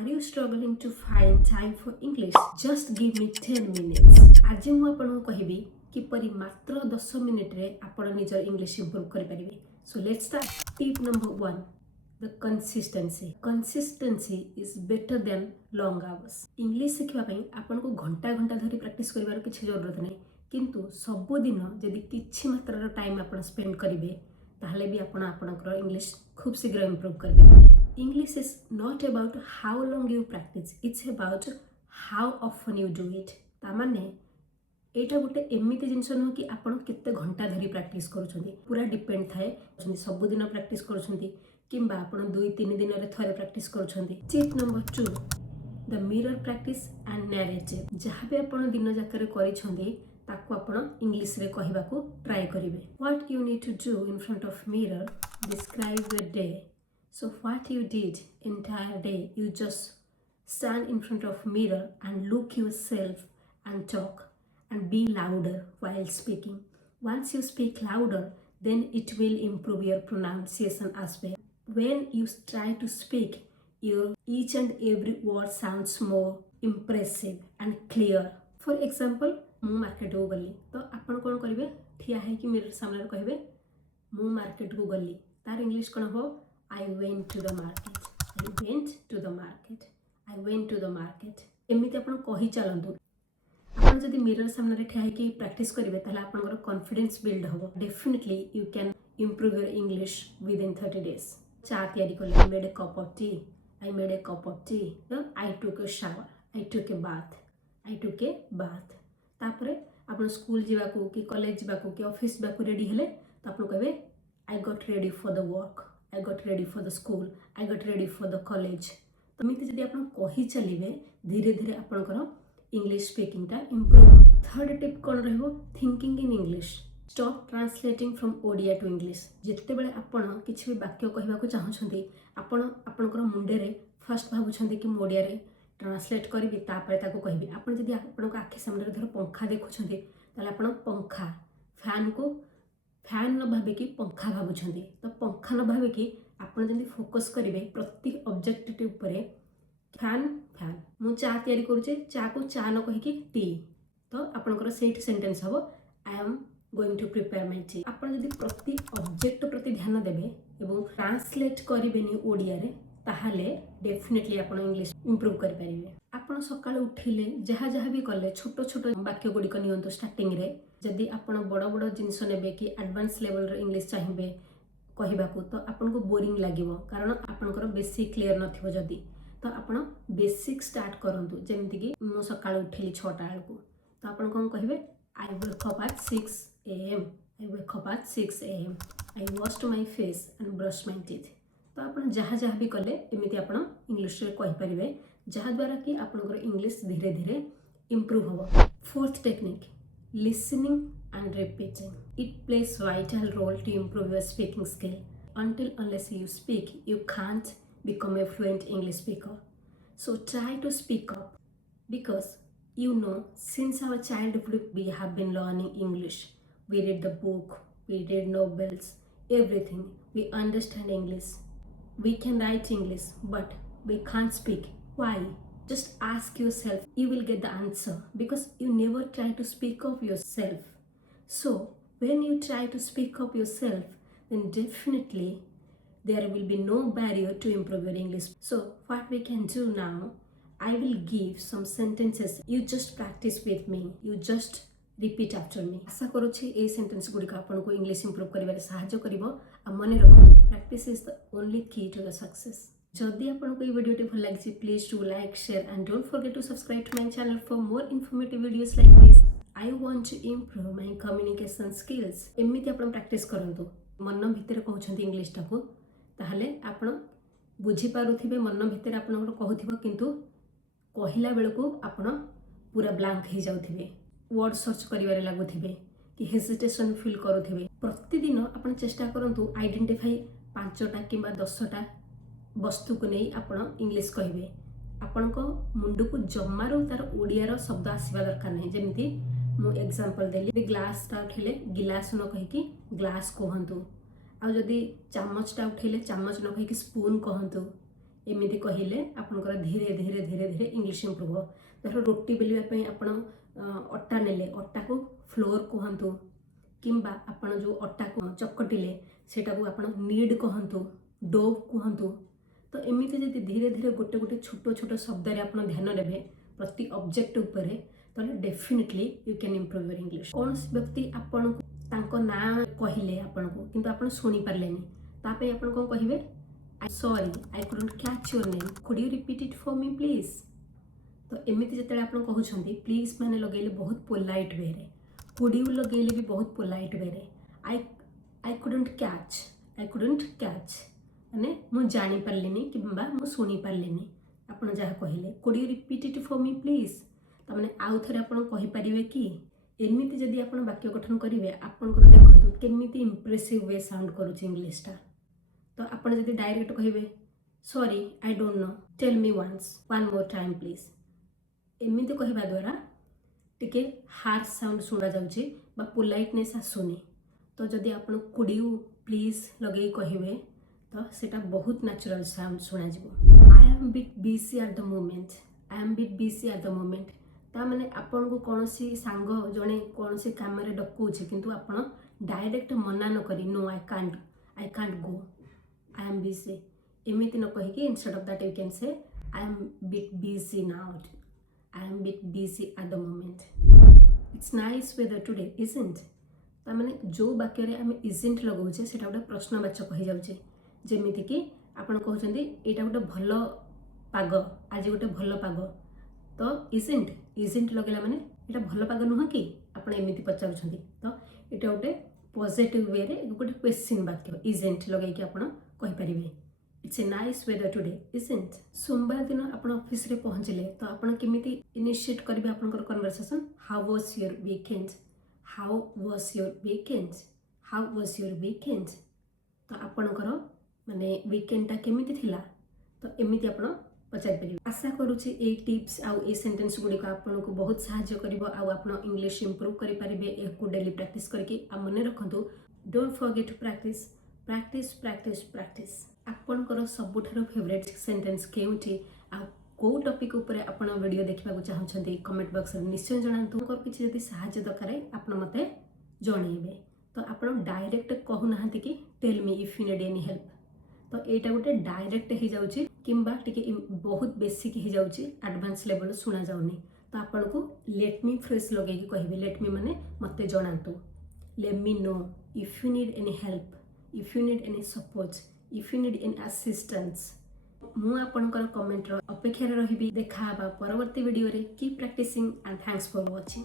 Are you struggling to find time for English? Just give me 10 minutes. आज ମୁଁ ଆପଣଙ୍କୁ କହିବି କିପରି ମାତ୍ର 10 ମିନିଟରେ ଆପଣ ନିଜର ଇଂଲିଶ ଇମ୍ପ୍ରୁଭ କରିପାରିବେ। So let's start. Tip number 1. The consistency. Consistency is better than long hours. English शिखिबा पई आपनको घंटा घंटा धरि प्रैक्टिस करिवार किछि जरूरत नै, किंतु सब दिन जदि किछि मात्रार टाइम आपण स्पेंड करिवे ताहले भी आपण आपनकर इंग्लिश खूब शीघ्र इम्प्रूव करबे। English is not about how long you practice, it's about how often you do it. तामाने एटा गोटे एमिति जिंस न कि आपण केते घंटा धरि प्रैक्टिस करूछंती, पूरा डिपेंड थाए सब दिन प्रैक्टिस करूछंती किंबा आपण 2-3 दिन रे थरे प्रैक्टिस करूछंती। Tip number 2, the mirror practice and narrative. जहाँ भी आपण दिन जाकर करिछंती ताको आपण इंग्लिश रे कहिबाकू ट्राई करिवे। What you need to do in front of mirror, describe your day. So what you did entire day, you just stand in front of mirror and look yourself and talk and be louder while speaking. Once you speak louder, then it will improve your pronunciation as well. When you try to speak, your each and every word sounds more impressive and clear. For example, मु market को गली तो आपण कोन करिवे, ठिया है कि mirror सामने कहिवे मु मार्केट को गली, तार इंग्लिश कोन हो I went to the market. I went to the market. I went to the market. एमिति आपण कहि चलंतु। आपण जदि मिरर सामने ठिया है कि प्रैक्टिस करिवे ताले आपनकर कॉन्फिडेंस बिल्ड हो। Definitely you can improve your English within 30 days. चा तयारी करले, I made a cup of tea. I made a cup of tea. I took a shower. I took a bath. I took a bath. तापरे आपण school जीवाकू कि college जीवाकू कि office जीवाकू ready हेले तो आपण कहबे I got ready for the work. I got ready for the school. I got ready for the college. तो मिति जदि आपण कहि चलिवे धीरे धीरे आपनकर इंग्लिश स्पीकिंग ता इंप्रूव। थर्ड टिप कोन रहबो, thinking in English. Stop translating from Odia to English. जेते बेले आपण किछि भी वाक्य कहिबाकू चाहछंती आपण आपनकर मुंडे रे फर्स्ट भाबुछंती कि मु ओडिया रे ट्रांसलेट करबी तापरे ताको कहबी। आपण जदि आपनक आखि सामने रे धर पंखा देखुछंती ताले आपण पंखा फैन को फैन न भावे कि पंखा भावुछंती, तो पंखा न भावे कि आपण जदि फोकस करिवे प्रति ऑब्जेक्ट उपरे फैन फैन मु चा तयारी करूचे चा को चा न कहि कि टी, तो आपनकर सेट सेंटेंस हबो I am going to prepare my tea. आपण जदि प्रति ऑब्जेक्ट प्रति ध्यान देबे एवं ट्रांसलेट करिवेनी ओडिया रे ताहाले डेफिनेटली आपण इंग्लिश इंप्रूव करि परिबे। आपण सकाळ उठिले जहाँ जहाँ भी कले छोट छोट वाक्य गुड़िक नियंतु स्टार्टिंग रे। जदि आपण बड़ बड़ जिनस नेबे कि एडवांस लेवल रे इंग्लिश चाहिए कहिबाकू तो आपन को बोरिंग लागिवो, कारण आपनकर बेसिक क्लियर नथिबो। जदि तो आपण बेसिक स्टार्ट करंतु, जेमति कि मो सकाळ उठिली 6टा बेलकू तो आपण कोन कहिबे I wake up at 6 AM. I wake up at 6 AM. I washed my face and brush my teeth. तो आपण जहाँ जहाँ भी कले एमिति आपण इंग्लिश रे कहि परिबे, जहाँ द्वारा कि आपनकर इंग्लिश धीरे धीरे इंप्रूव होबो। Fourth technique, listening and repeating. It plays vital role to improve your speaking skill. Unless you speak, you can't become a fluent English speaker. So try to speak up, because since our childhood we have been learning English. We read the book, we read novels, everything. We understand English. We can write English, but we can't speak. Why? Just ask yourself, you will get the answer, because you never try to speak up yourself. So when you try to speak up yourself, then definitely there will be no barrier to improve your English. So what we can do now, I will give some sentences. You just practice with me. You just repeat after me. आशा करूछि ए sentence गुडी आपन को English improve करिवारे सहायता करिवो। आ मने रखो, practice is the only key to the success. जदि आपको ये वीडियो भल लगी, please do like, share and don't forget to subscribe to my channel for more informative videos like this. I want to improve my communication skills. एमिति आपण practice करंतु, मन भितर कहउछंती इंग्लिश टाको ताहले आपण बुझी पारुथिबे, मन भितर आपण कहउथिबो किंतु कहिला बेलको आपण पूरा ब्लैंक हे जाउथिबे, वर्ड सर्च करिवारे लागुथिबे कि हेजिटेशन फील करूथिबे। प्रतिदिन आपण चेष्टा करंतु आइडेंटिफाई 5टा किंबा 10टा वस्तु को नहीं आपण इंग्लिश कहिबे। आपण को मुंड को जमारो तार ओडियार शब्द आसीबा दरकार नहीं। जेमिति मु एग्जांपल देली, ग्लास टा उठेले गिलास न कहि कि ग्लास कहंतु, आ जदी चामच टा उठेले चामच न कहि कि स्पून कहंतु। एमती कहले आपंकर धीरे धीरे धीरे धीरे इंग्लिश इम्प्रूव हो। धर रोटी बेलवाई आप अटा नेले अटा को फ्लोर कहतु किंबा आपण जो अटा को चकटिले सेटा को आपण नीड कहतु डो कहतु। तो एमती जब धीरे धीरे गोटे गोटे छोट छोट शब्द आप ध्यान देवे प्रति ऑब्जेक्ट उपर तो definitely you can improve your English. कौन व्यक्ति आपण को ना कहले आपण को किंतु आपण सुनी पारलेनी तापे आपण कौन कहिबे sorry I couldn't catch your name could you repeat it for me please. तो एमती जिते आप कहते प्लीज मैंने लगेले बहुत पोलाइट वे रे कुड यू लगेले भी बहुत पोलाइट वे रे आई कुडंट कैच माने मु जानी पारलेनी किंबा मु सुनी पारलेनी आपण जहाँ कहले could you repeat it for me please. तो मैंने आउ थे आप कहींपारे कि एमती जदि आप वाक्य गठन करेंगे आपंकर देखो केमिति इम्प्रेसिव वे साउंड करुच्ची इंग्लिशटा। तो आपड़ जदि डायरेक्ट कहे sorry I don't know tell me one more time please एमती कहवा द्वारा टिके हार्श साउंड शुणा जाउची बा पोलाइटनेस आसुनी। तो जदि आप कुड यू प्लीज लगे कहे तो सेटा बहुत नेचुरल साउंड शुणा जाए। आई am bit busy at the moment ता माने आपन को कौन सी सांग जड़े कौन सी काम डकौचे किंतु आपन डायरेक्ट मना न करी no I can't go I am busy एमती न कहीकि instead of that you can say I am bit busy now I am bit busy at the moment it's nice weather today isn't. ता माने जो वाक्य रे आम इजंट लगौचे सेटा गोटे प्रश्नवाचक कहि जाउचे जेमिति कि आपन कहउछन्ती एटा गोटे भल पाग आज गोटे भल पाग तो इजेंट लगेला माने एटा भल पाग नुह कि आपण एमिति पचारुछन्ती। तो एटा गोटे पॉजिटिव वे रे गोटे क्वेश्चन वाक्य इजेंट लगे कि आपण कहि परिबे it's a nice weather today isn't. सोमवार दिन आपण ऑफिस रे पहुंचले तो आपण केमिति इनिशिएट करबे आपनकर conversation how was your weekend तो आपनकर माने वीकेंडटा केमिति थिला तो एमिति आपण पचारि पारे। आशा करुच्ची ए टिप्स आउ ए सेंटेंस गुड़िक आपको बहुत साहाय्य करिवो आउ आपण इंग्लिश इम्प्रूव करि पारिबे। एको डेली प्रैक्टिस करके आ मने रखंतु डोंट फॉरगेट टू प्रैक्टिस। आपनकर सबुठारो फेवरेट सेंटेंस केउठी आ को टॉपिक ऊपर आपण वीडियो देखिबा चाहछन्ती कमेंट बॉक्स रे निश्चय जणांतु। किछि जदि साहाय्य दरकार आपण मते जणैबे। तो आपण डायरेक्ट कहू नाहंती कि tell me if you need any help तो एटा गोटे डायरेक्ट हो जाउची किंबा टिके बहुत बेसिक हो जाउची एडवांस लेवल सुना जाउनी। तो आपण को लेट मी फ्रेज लगे कहबे लेट मी माने मते जणांतु let me know if you need any help if you need any support if you need any assistance. मु आपनकर कमेंट रो अपेक्षा रे रहिबी। देखा बा परवर्ती वीडियो रे keep practicing and thanks for watching.